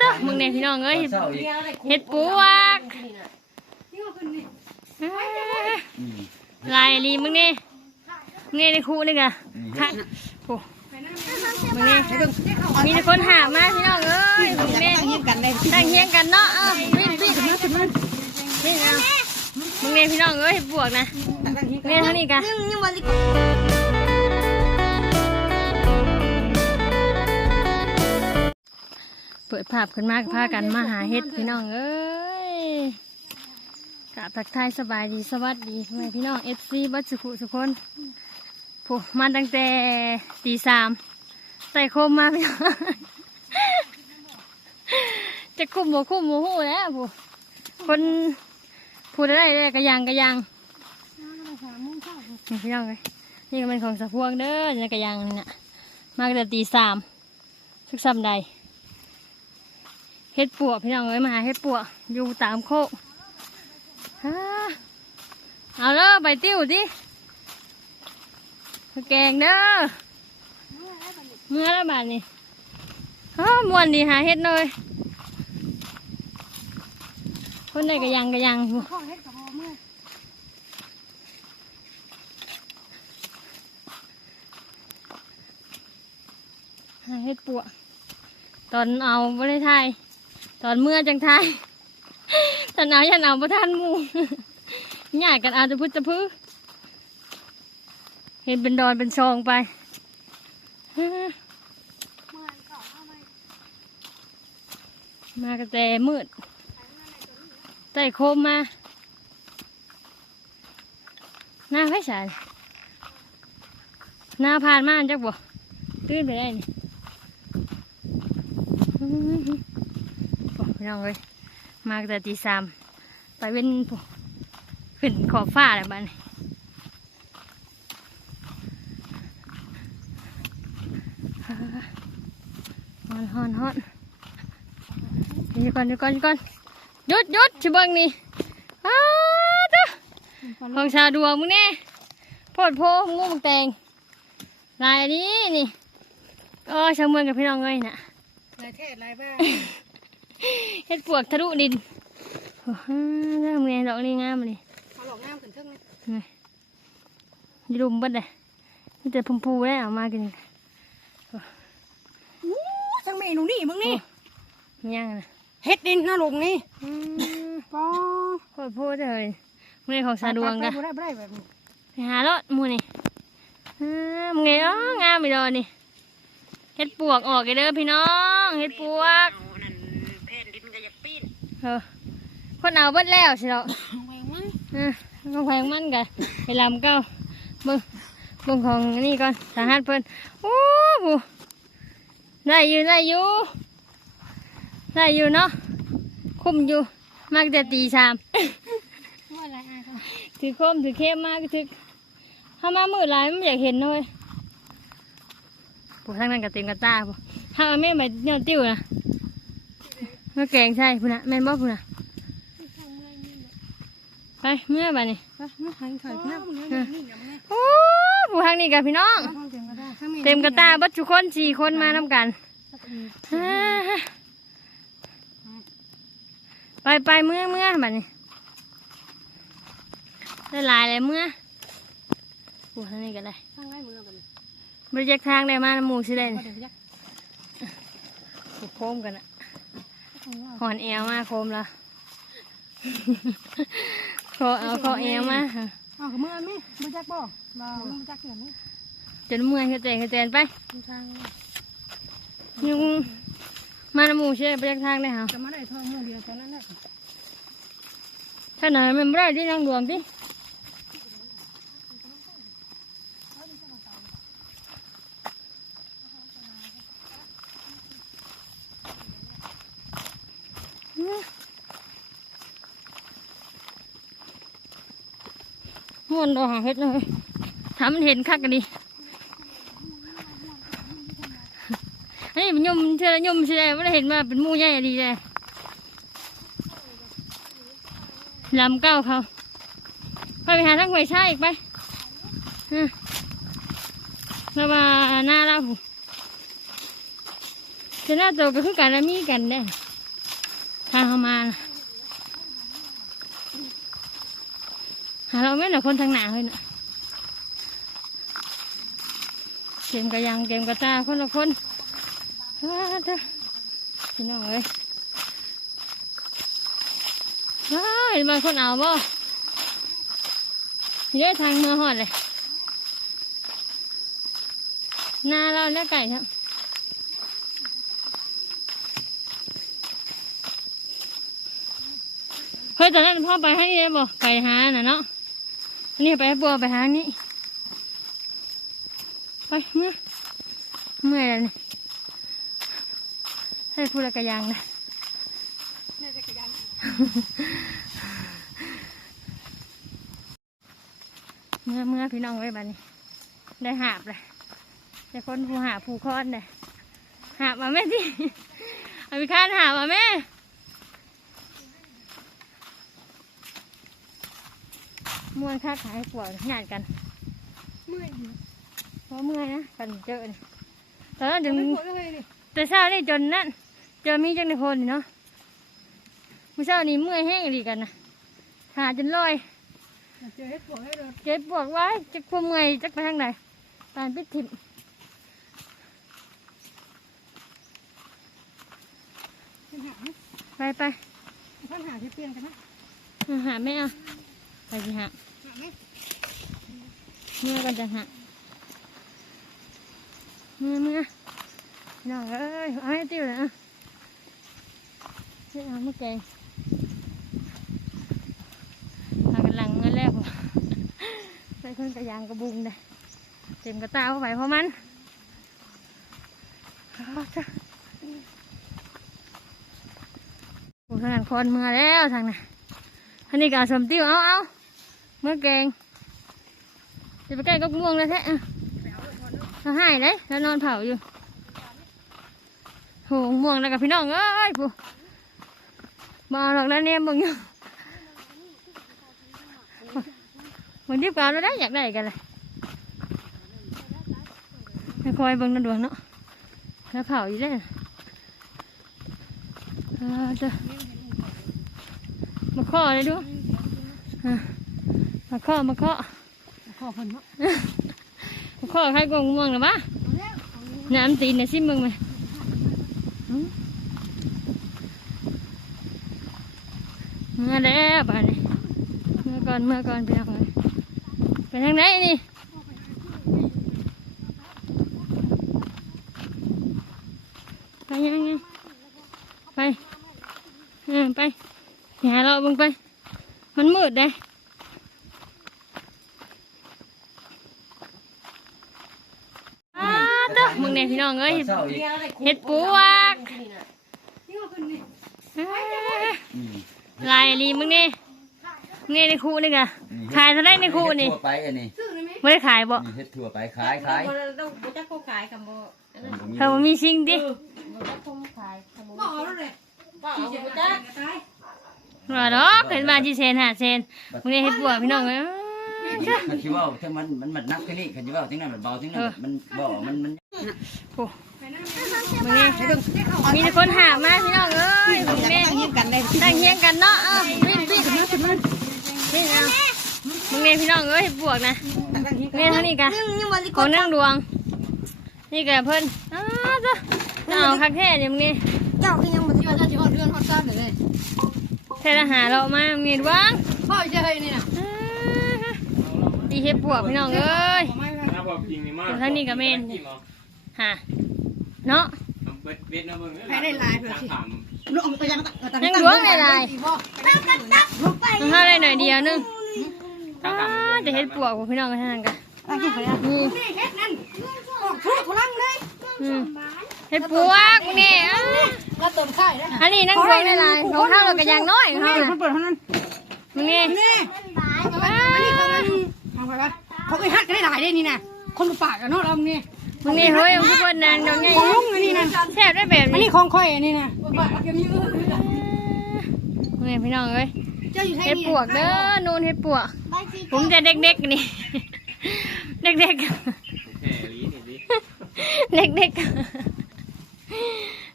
เด้อมึงเนี่ยพี่น้องเอ้ยเศร้าอีกเฮ็ดปวกลายลีมึงนี่มึงนี่ในคูนี่กะค่ะโอ้มึงนี่มีแต่คนหามาพี่น้องเอ้ยมึงนี่เฮียงกันได้ตั้งเฮียงกันเนาะเอ้าวิ่งวิ่งมาขึ้นมานี่นะมึงนี่พี่น้องเอ้ยเฮ็ดปวกนะเนี่ยเท่านี้กะ เปิดภาพขึ้นมากพากันมาหาเฮ็ดพี่น้องเอ้ยกะทักทายสบายดีสวัสดีแม่พี่น้องเอฟซีบัดสุขุสุคนผู้มาตั้งแต่ตีสามใส่โคมมาพี่น้องจะคุ้มบ่คุ้มบ่หูแล้วผู้คนพูดได้เลยกระยังกระยังนี่พี่น้องเลยนี่ก็เป็นของสะพวงเด้อนี่กระยังนี่นะมาตั้งแต่ตีสามสักซ้ำใด เฮ็ดปวกพี่น้องเอ้ยมาหาเฮ็ดปวกอยู่ตามโคกฮ่าเอาเด้อใบติ้วดิแกงเด้อเมื่อแล้วบาดนี้ฮ่ามวนดีหาเฮ็ดเลยคนใดก็ยังก็ยังอยู่ข้อเฮ็ดกับพ่อเมื่อหาเฮ็ดปวกตอนเอาไม่ได้ทย ตอนเมื่อจังทายตอนเอายันเอาประทานมูหยาดกันอาจะพุทธจะพื้เห็นเป็นดอนเป็นชองไปมากระแตมืดใต้โคมมาหน้าไฟฉายหน้าผ่านมาจักบ่ตื่นไปได้นี่ พี่น้องเลยมากระแตตีสามไปเป็นผุขึ้นขอบฟ้าแล้วบ้านฮอนฮอนฮอนเดี๋ยวก่อนเดี๋ยวก่อนเดี๋ยวก่อนหยุดหยุดชิบังนี่อ้าวเด้อของชาดวงมึงแน่โพดโพงูมึงแตงลายนี้นี่เออชาวเมืองกับพี่น้องเอ้ยนะลายเทศลายบ้า เฮ็ดปวกทะลุดินโอ้โหเริ่มเรียนดอกนี้งามเลยเอาหลอกน้ำขึ้นเครื่องเลยอยืมเบัดเลยนี่แต่พุ่มพูได้เอามากินอู้ทั้งเมนูนี่มึงนี่มียังนะเฮ็ดดินน่าลงนี่อืมปอโพดโพเลยมึงในของชาดวงกะบ่ได้บ่ได้แบบนี้ไปหารถมูนี่อ่ามึงไงอ๋องามอีดอนี่เฮ็ดปวกออกไอเด้อพี่น้องเฮ็ดปวก นั่นแผ่นดินก็อยากปีน เออคนเอาเบิดแล้วสิเนาะแหวงมั้งอะต้องแพงมันกันไปลำเก้าเบิ่งเบิ่งของนี่ก่อนสาหัสเพิ่นโอ้โหได้อยู่ได้อยู่ได้อยู่เนาะคุ้มอยู่มากแต่ตีสามว่าอะไรอายเขาถือโคมถือเข้มมากถือถ้ามามืดหลายมันอยากเห็นเลยปุ๊ทางนั้นกับเต็มกระตาปุ๊ถ้าเอาแม่ไปเนี่ยติ้วนะ มาแกงใช่พุ่นนะแม่นบ่พุ่นนะไปเมื่อบ่นี่ไปมาทางถอยน้ำนี่นี่น้ำไงโอ้ผู้ทางนี้กับพี่น้องห้องเต็มก็ได้เต็มกระตาเบัดทุกคนสี่คนมาทำกันอ่าไปไปเมื่อเมื่อบ่นี่ได้หลายเลยเมื่อผู้ทางนี้ก็ได้ทางไรมือกันบริจาคทางได้มาน้ำหมูสิได้ก็นี่เดี๋ยวยักโคมกันอะของเรา หอนแอวมาโคมละขอเอาขอแอวมาอ้าวเมื่อไหมบ่จักบ่บ่บ่จักเสียนี่จนเมื่อยเขาเตะเขาเตนไปทางยุงมาน้ำหมูสิได้บริจาคทางได้เหรอจะมาได้ทองเมื่อเดียวตอนนั้นแหละถ้าหน่อยมันไม่ได้ที่นั่งรวมดิ วนเราหาเฮ็ดเลยทำมันเห็นคักกันดินนี้มันยุ่มเชื่อยุ่มเชื่อไม่ได้เห็นมาเป็นมูใหญ่ดีเลยลำเก้าเขาไปไปหาทั้งไฟใช่อีกไปแล้วมาหน้าเราจะหน้าโตก็คือกันแล้วมีกันได้เทางเขามานะาเราไม่หนือคนทางหนาเลยนะเกมกระยังเกมกระตาคนละคนว้าเด้อพี่น้องเอ้ยว้าเห็นบาคนเอาบ่เยอะทางเมือหอดเลยหน้าเราแล้วไก่ครับเฮ้ยตอนนั้นพ่อไปให้นี่เลยบอกไปหาน่ะเนาะ นี่ไปบัวไปหานี่ไปเมื่อเมื่อยแล้วนี่ให้พูดอะไรกระยังนะน่าจะกระยันเมื่อเมื่อพี่น้องไว้บ้านนี้ได้หาบเลยได้คนผู้หาผู้คอนเลยหาบมาแม่ที่เอาไปค้านหาบมาแม่ มวนค่าขายปวดหยาดกันเมื่อยอยู่เพราะเมื่อยนะกันเจอนี่ตอนนั้นถึงไม่ปวดเลยนี่แต่เช้านี่จนนั่นเจอมีจังในคนนี่เนาะเมื่อเช้านี้เมื่อยแห้งอีกกันนะหาจนลอยเจอให้ปวดให้เลยเจ็บปวดไว้จะคุมเมื่อยจะไปทางไหนตานพิษถิ่มปัญหาไปไปปัญหาที่เปลี่ยนกันนะเอาหาไม่เอาไปสิหาหาไหม เมื่อกันจะหาเมื่อเมื่อน้องเอ้ยเอาให้ติ้วเลยอะไม่เอาเมื่อแกงพากันหลังเงินแล้วผมใส่คนกระยางกระบุงเลยเต็มกระตาเข้าไปเพราะมันเอาจ้ะโอ้ทางนั้นคนเมื่อแล้วทางน่ะอันนี้ก็เอาสมติ้วเอาเอา เมื่อแกงจะไปใกล้ก็ง่วงแล้วแท้อะเขาให้เลยแล้วนอนเผาอยู่โหง่วงแล้วกับพี่น้องเอ้ยผู้มาหรอกแล้วเนี่ยมึงอยู่มึงรีบกล่าวแล้วได้อยากได้กันเลยคอยเบิ่งนั่นดวงเนาะแล้วเผาอยู่ได้เออจ้ามาข้อเลยดูอะ มาข้อมาข้อขอคนเนาะข้อใครกงม่วงหรือปะน้ำตีนเนี่ยซิมึงไหมเมื่อแล้วป่านนี้เมื่อก่อนเมื่อก่อนไปทางไหนไปทางไหนนี่ไปยังไงไปเออไปหาเราเบึงไป มันมืดเลยอ้า เด้อมึงเนี่ยพี่น้องเอ้ยเศร้าอีกเห็ดปวกนี่ว่าเป็นนี่เอ้ยอืมลายลีมึงนี่มึงนี่ในคูนี่กะขายเท่าไรในคูนี่เฮ็ดทั่วไปอันนี้ซื้อเลยไหมไม่ได้ขายบ่นี่เฮ็ดทั่วไปขายขายต้องบ่จักผู้ขายคำบ่อันนั้นเขาบ่มีชิงดิบ่จักผู้ขายคำบ่บอกแล้วเลยบ่เอาบ่จักตายว่าดอกเห็นมาจีเซนหาเซนมึงนี่เห็ดปวกพี่น้องเอ้ย คันสิเว้าถ้ามันมันมันนักแค่นี้คันสิเว้าจังนั้นมันเบาจังนั้นมันเบ่มันมันโอ้มึงนี่มีแต่คนหามาพี่น้องเอ้ยมึงนี่เฮียงกันได้ตั้งเฮียงกันเนาะเอ้าวิ่งวิ่งนี่เอามึงนี่พี่น้องเอ้ยเห็ดปวกนะนี่เท่านี้กันของนั่งดวง นี่แกเพิ่นอ้าวจ้ะเอาคักแท้เนี่ยมึงนี่เจ้าคือยังวันที่ว่าจะจะอดเดือนฮอดก้อนเลยเททหารเรามามึงนี่ดวงพ่อจะให้นี่นะ ดีเฮ็ดปวกพี่น้องเอ้ยไม่ไม่ถ้าบอกจริงนี่มากทางนี้ก็แม่น ฮะเนาะ เบ็ดเบ็ดนะเบิ่งให้ได้ลายเพื่อถามสิ ถามลูกเอาไปยังตักตักยังหลวงในลาย ตักตักตักลงไปมันเข้าได้หน่อยเดียวนึงถามอ้าถามจะเฮ็ดปวกบ่พี่น้องกันทางนั้นกันตักกี่คนอะนี่นี่เฮ็ดนั่นออกทุกคนลังเลยอืมเฮ็ดปวกนี่อ้าแล้วต้นข่ายนะอันนี้นั่งดวงในลายของเท่าเราก็ยังน้อยของเท่านี่น่ะมันเปิดเท่านั้นมึงนี่นี่อันนี้เขา เอาไปปะเขาไปฮัดกันได้หลายได้นี่นะคนปากกันเนาะเราเนี่ยมึงนี่เฮ้ยมึงทุกคนนางดอกไงของลุงอันนี้นะแซ่บได้แบบอันนี้นี้ของค่อยอันนี้นะมึงนี่พี่น้องเอ้ยเจ้าอยู่ไทยเฮ็ดปวกเด้อนูนเฮ็ดปวก ผมจะเด็กๆนี่ เด็กแค่ลีนี่ดิๆเด็กๆ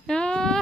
เออ